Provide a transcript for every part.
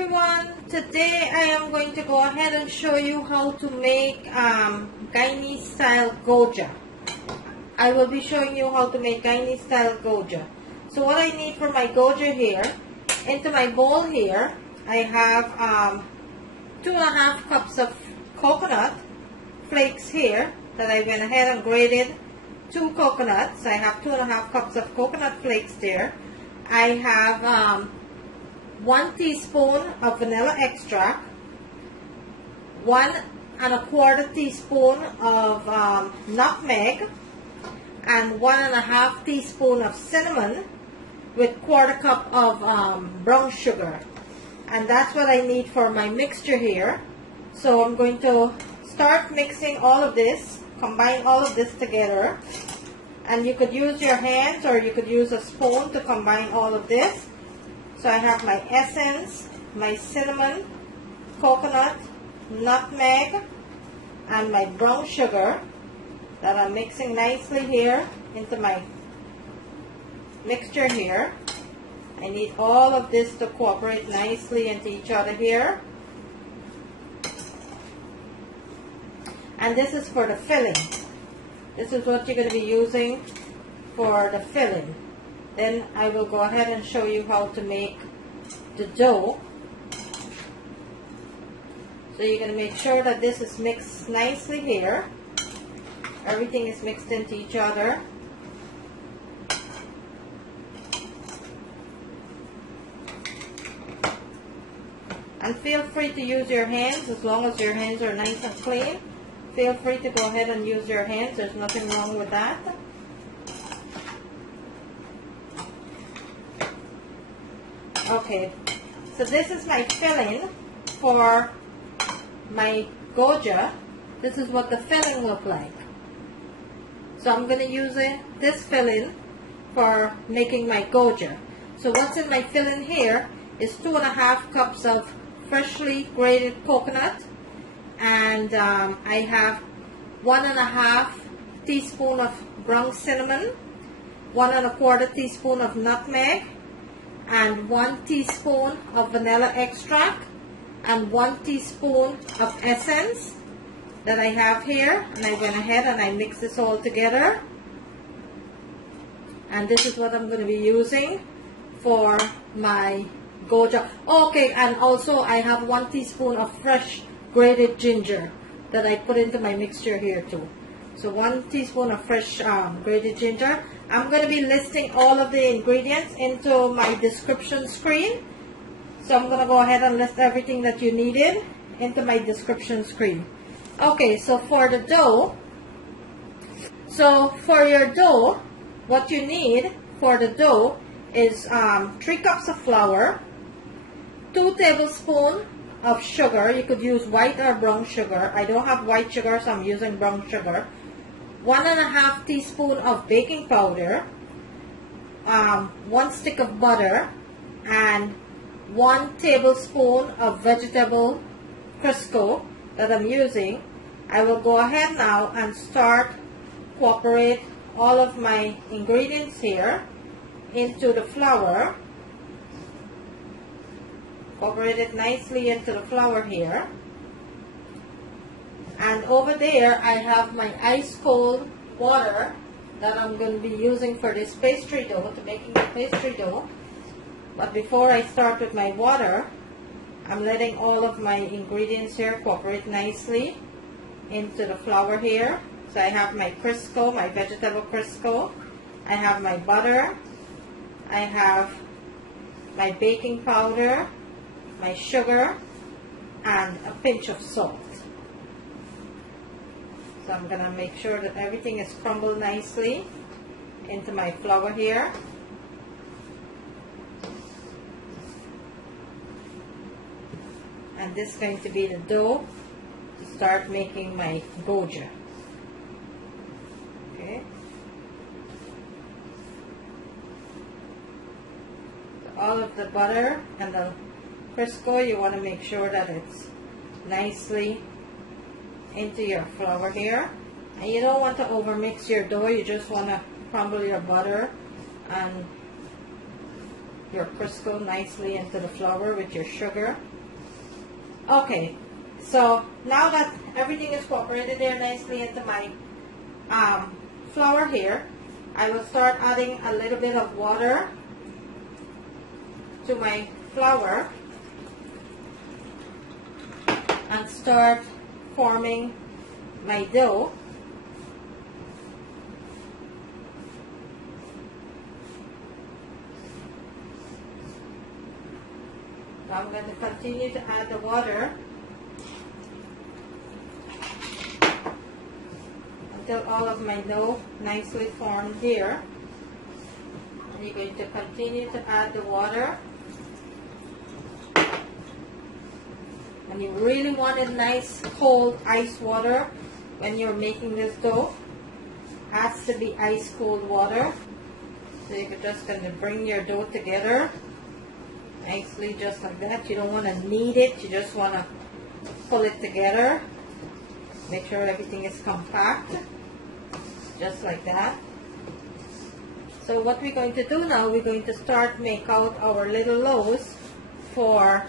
everyone, today I am going to go ahead and show you how to make Guyanese style Goja. I will be showing you how to make Guyanese style Goja. So what I need for my Goja here, into my bowl here, I have 2.5 cups of coconut flakes here that I went ahead and grated 2 coconuts. I have 2.5 cups of coconut flakes there. I have 1 teaspoon of vanilla extract, 1¼ teaspoon of nutmeg, and 1½ teaspoon of cinnamon with 1/4 cup of brown sugar. And that's what I need for my mixture here. So I'm going to start mixing all of this, combine all of this together. And you could use your hands or you could use a spoon to combine all of this. So I have my essence, my cinnamon, coconut, nutmeg, and my brown sugar that I'm mixing nicely here into my mixture here. I need all of this to cooperate nicely into each other here. And this is for the filling. This is what you're going to be using for the filling. Then I will go ahead and show you how to make the dough. So you're going to make sure that this is mixed nicely here. Everything is mixed into each other. And feel free to use your hands as long as your hands are nice and clean. Feel free to go ahead and use your hands. There's nothing wrong with that. Okay, so this is my filling for my Goja. This is what the filling look like. So I'm going to use this filling for making my Goja. So what's in my filling here is 2.5 cups of freshly grated coconut, and I have 1½ teaspoon of ground cinnamon, 1¼ teaspoon of nutmeg, and 1 teaspoon of vanilla extract, and 1 teaspoon of essence that I have here. And I went ahead and I mixed this all together. And this is what I'm going to be using for my Goja. Okay, and also I have 1 teaspoon of fresh grated ginger that I put into my mixture here too. So 1 teaspoon of fresh grated ginger. I'm going to be listing all of the ingredients into my description screen. So I'm going to go ahead and list everything that you needed into my description screen. Okay, so for the dough, for your dough, what you need for the dough is 3 cups of flour, 2 tablespoons of sugar. You could use white or brown sugar. I don't have white sugar, so I'm using brown sugar. 1½ teaspoon of baking powder, 1 stick of butter, and 1 tablespoon of vegetable Crisco that I'm using. I will go ahead now and start incorporate all of my ingredients here into the flour. Incorporate it nicely into the flour here. And over there I have my ice cold water that I'm going to be using for this pastry dough, to making the pastry dough. But before I start with my water, I'm letting all of my ingredients here incorporate nicely into the flour here. So I have my Crisco, my vegetable Crisco. I have my butter. I have my baking powder, my sugar, and a pinch of salt. So I'm going to make sure that everything is crumbled nicely into my flour here. And this is going to be the dough to start making my Goja. Okay. So all of the butter and the Crisco, you want to make sure that it's nicely into your flour here. And you don't want to overmix your dough. You just want to crumble your butter and your Crisco nicely into the flour with your sugar. Okay, so now that everything is cooperated there nicely into my flour here, I will start adding a little bit of water to my flour and start forming my dough. So I'm going to continue to add the water until all of my dough nicely formed here. And you're going to continue to add the water. And you really want a nice cold ice water when you're making this dough. Has to be ice cold water. So you're just going to bring your dough together nicely just like that. You don't want to knead it, you just want to pull it together. Make sure everything is compact, just like that. So what we're going to do now, we're going to start make out our little loaves for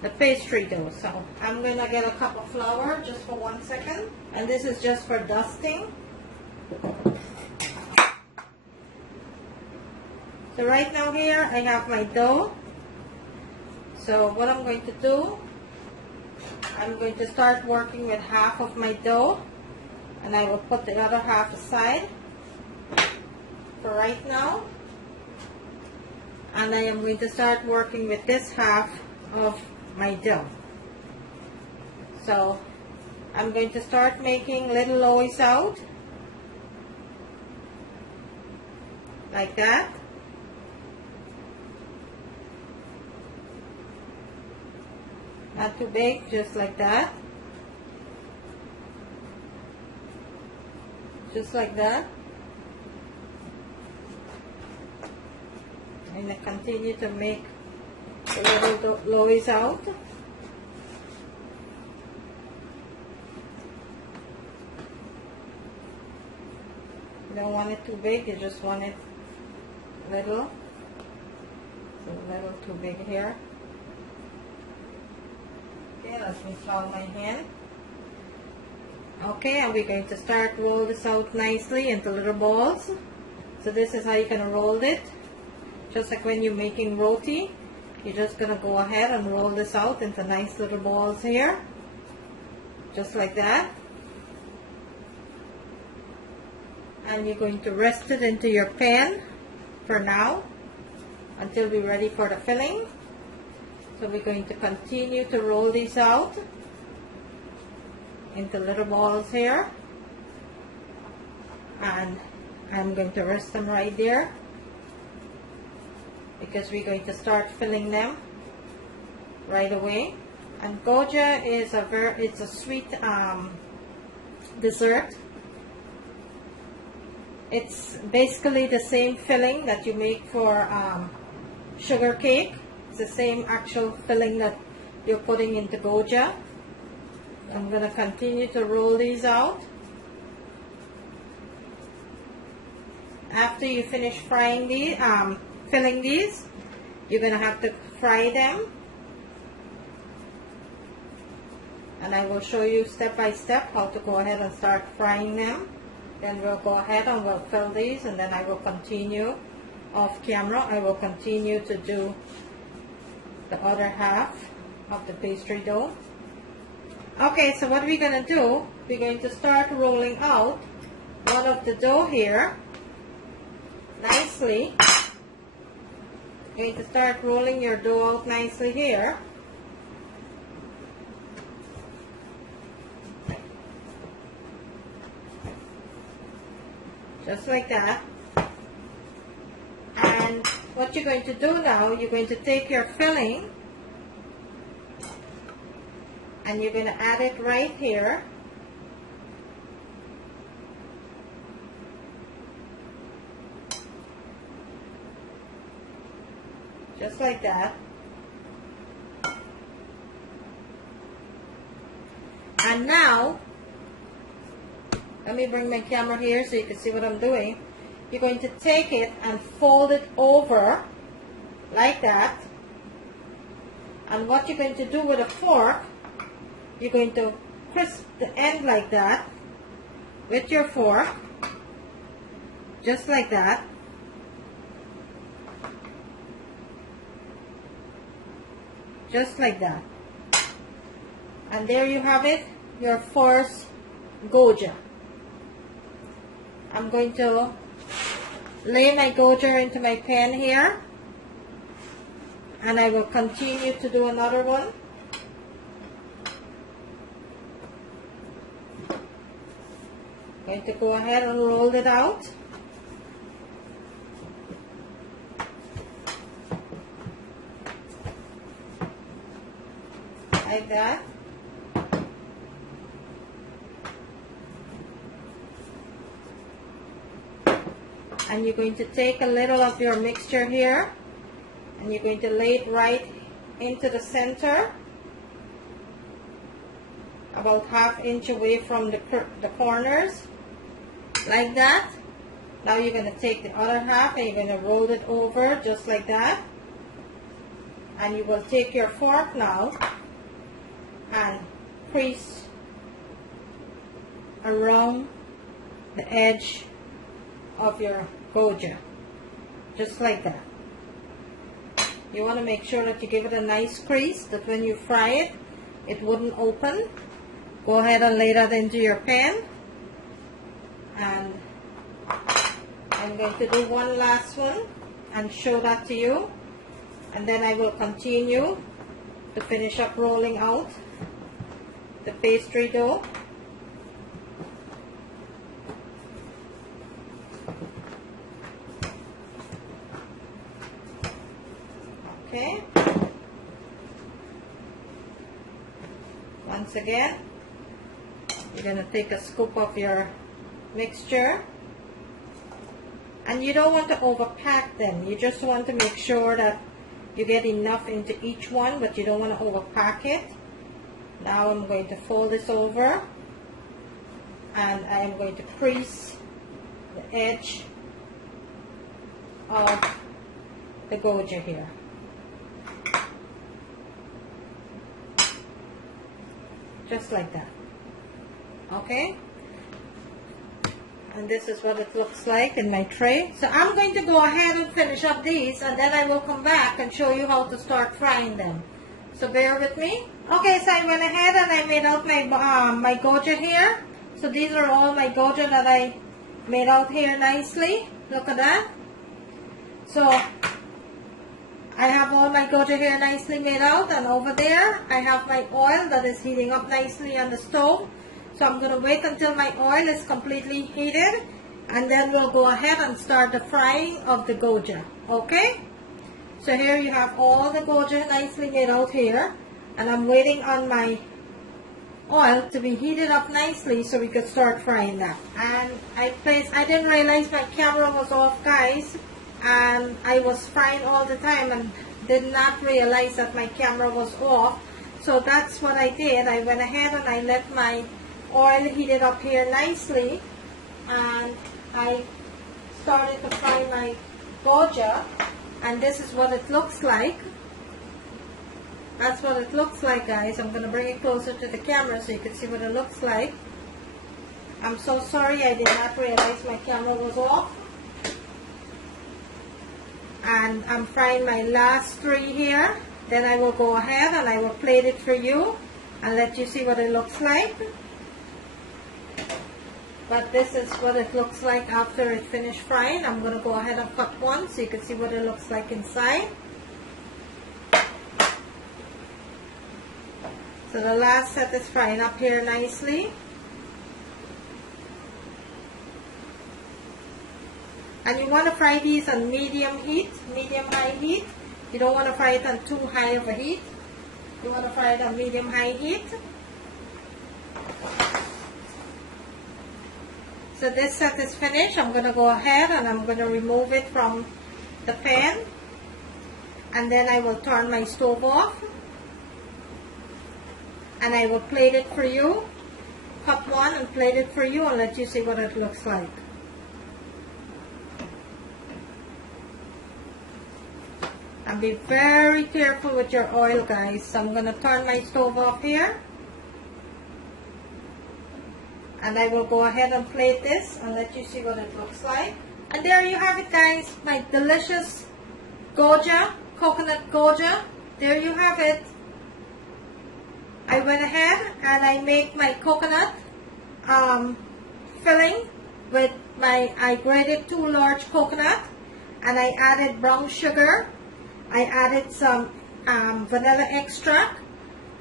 the pastry dough. So I'm going to get a cup of flour just for 1 second, and this is just for dusting. So right now here I have my dough. So what I'm going to do, I'm going to start working with half of my dough, and I will put the other half aside for right now. And I am going to start working with this half of my dough. So I'm going to start making little loaves out like that. Not too big, just like that. Just like that. And I continue to make the little loaves out. You don't want it too big, you just want it little. So a little too big here. Okay, let me fold my hand. Okay, and we're going to start roll this out nicely into little balls. So this is how you're going to roll it. Just like when you're making roti, you're just going to go ahead and roll this out into nice little balls here. Just like that. And you're going to rest it into your pan for now until we're ready for the filling. So we're going to continue to roll these out into little balls here, and I'm going to rest them right there because we're going to start filling them right away. And Goja is it's a sweet dessert. It's basically the same filling that you make for sugar cake. It's the same actual filling that you're putting into Goja. I'm going to continue to roll these out. After you finish frying these, filling these, you're going to have to fry them. And I will show you step by step how to go ahead and start frying them. Then we'll go ahead and we'll fill these, and then I will continue off camera. I will continue to do the other half of the pastry dough. Okay, so what we're going to do, we're going to start rolling out one of the dough here nicely. You're going to start rolling your dough out nicely here. Just like that. And what you're going to do now, you're going to take your filling and you're going to add it right here. Just like that. And now, let me bring my camera here so you can see what I'm doing. You're going to take it and fold it over like that. And what you're going to do with a fork, you're going to crisp the end like that with your fork, just like that. Just like that. And there you have it, your first Goja. I'm going to lay my Goja into my pan here, and I will continue to do another one. Going to go ahead and roll it out. Like that. And you're going to take a little of your mixture here, and you're going to lay it right into the center, about ½ inch away from the corners, like that. Now you're going to take the other half and you're going to roll it over just like that. And you will take your fork now and crease around the edge of your Goja, just like that. You want to make sure that you give it a nice crease, that when you fry it, it wouldn't open. Go ahead and lay that into your pan. And I'm going to do one last one and show that to you. And then I will continue to finish up rolling out the pastry dough. Okay. Once again, you're going to take a scoop of your mixture, and you don't want to overpack them. You just want to make sure that you get enough into each one, but you don't want to overpack it. Now I'm going to fold this over, and I am going to crease the edge of the Goja here. Just like that. Okay? And this is what it looks like in my tray. So I'm going to go ahead and finish up these, and then I will come back and show you how to start frying them. So bear with me. Okay, so I went ahead and I made out my Goja here. So these are all my Goja that I made out here nicely. Look at that. So I have all my Goja here nicely made out, and over there I have my oil that is heating up nicely on the stove. So I'm going to wait until my oil is completely heated, and then we'll go ahead and start the frying of the Goja. Okay? So here you have all the Goja nicely made out here, and I'm waiting on my oil to be heated up nicely so we could start frying that. And I didn't realize my camera was off, guys, and I was frying all the time and did not realize that my camera was off. So that's what I did. I went ahead and I let my oil heated up here nicely, and I started to fry my Goja, and this is what it looks like. That's what it looks like, guys. I'm going to bring it closer to the camera so you can see what it looks like. I'm so sorry, I did not realize my camera was off. And I'm frying my last 3 here. Then I will go ahead and I will plate it for you and let you see what it looks like. But this is what it looks like after it finished frying. I'm going to go ahead and cut one so you can see what it looks like inside. So the last set is frying up here nicely. And you want to fry these on medium heat, medium-high heat. You don't want to fry it on too high of a heat. You want to fry it on medium-high heat. So this set is finished. I'm going to go ahead and I'm going to remove it from the pan. And then I will turn my stove off. And I will plate it for you. Cut one and plate it for you and let you see what it looks like. And be very careful with your oil, guys. So I'm going to turn my stove off here. And I will go ahead and plate this and let you see what it looks like. And there you have it, guys. My delicious Goja, coconut Goja. There you have it. I went ahead and I make my coconut filling with I grated 2 large coconut, and I added brown sugar. I added some vanilla extract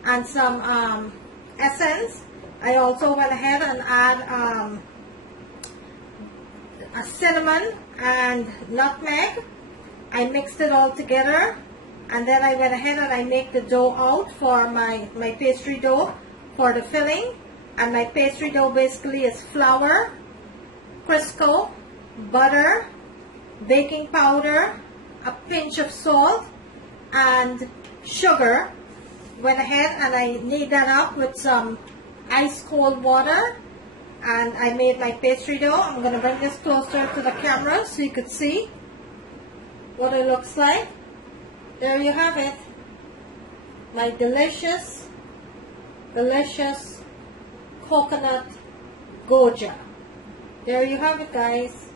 and some essence. I also went ahead and add a cinnamon and nutmeg. I mixed it all together, and then I went ahead and I make the dough out for my pastry dough for the filling. And my pastry dough basically is flour, Crisco, butter, baking powder, a pinch of salt, and sugar. Went ahead and I knead that up with some ice cold water, and I made my pastry dough. I'm going to bring this closer to the camera so you could see what it looks like. There you have it. My delicious, delicious coconut Goja. There you have it, guys.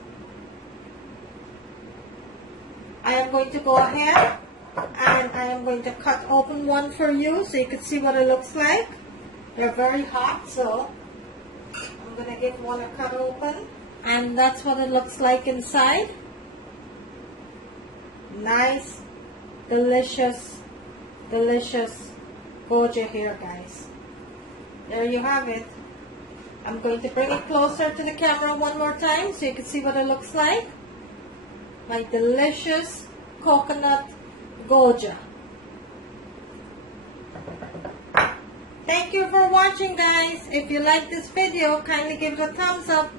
I am going to go ahead and I am going to cut open one for you so you can see what it looks like. They're very hot, so I'm going to give one a cut open. And that's what it looks like inside. Nice, delicious, delicious Goja here, guys. There you have it. I'm going to bring it closer to the camera one more time so you can see what it looks like. My delicious coconut Goja. Thank you for watching, guys. If you like this video, kindly give it a thumbs up.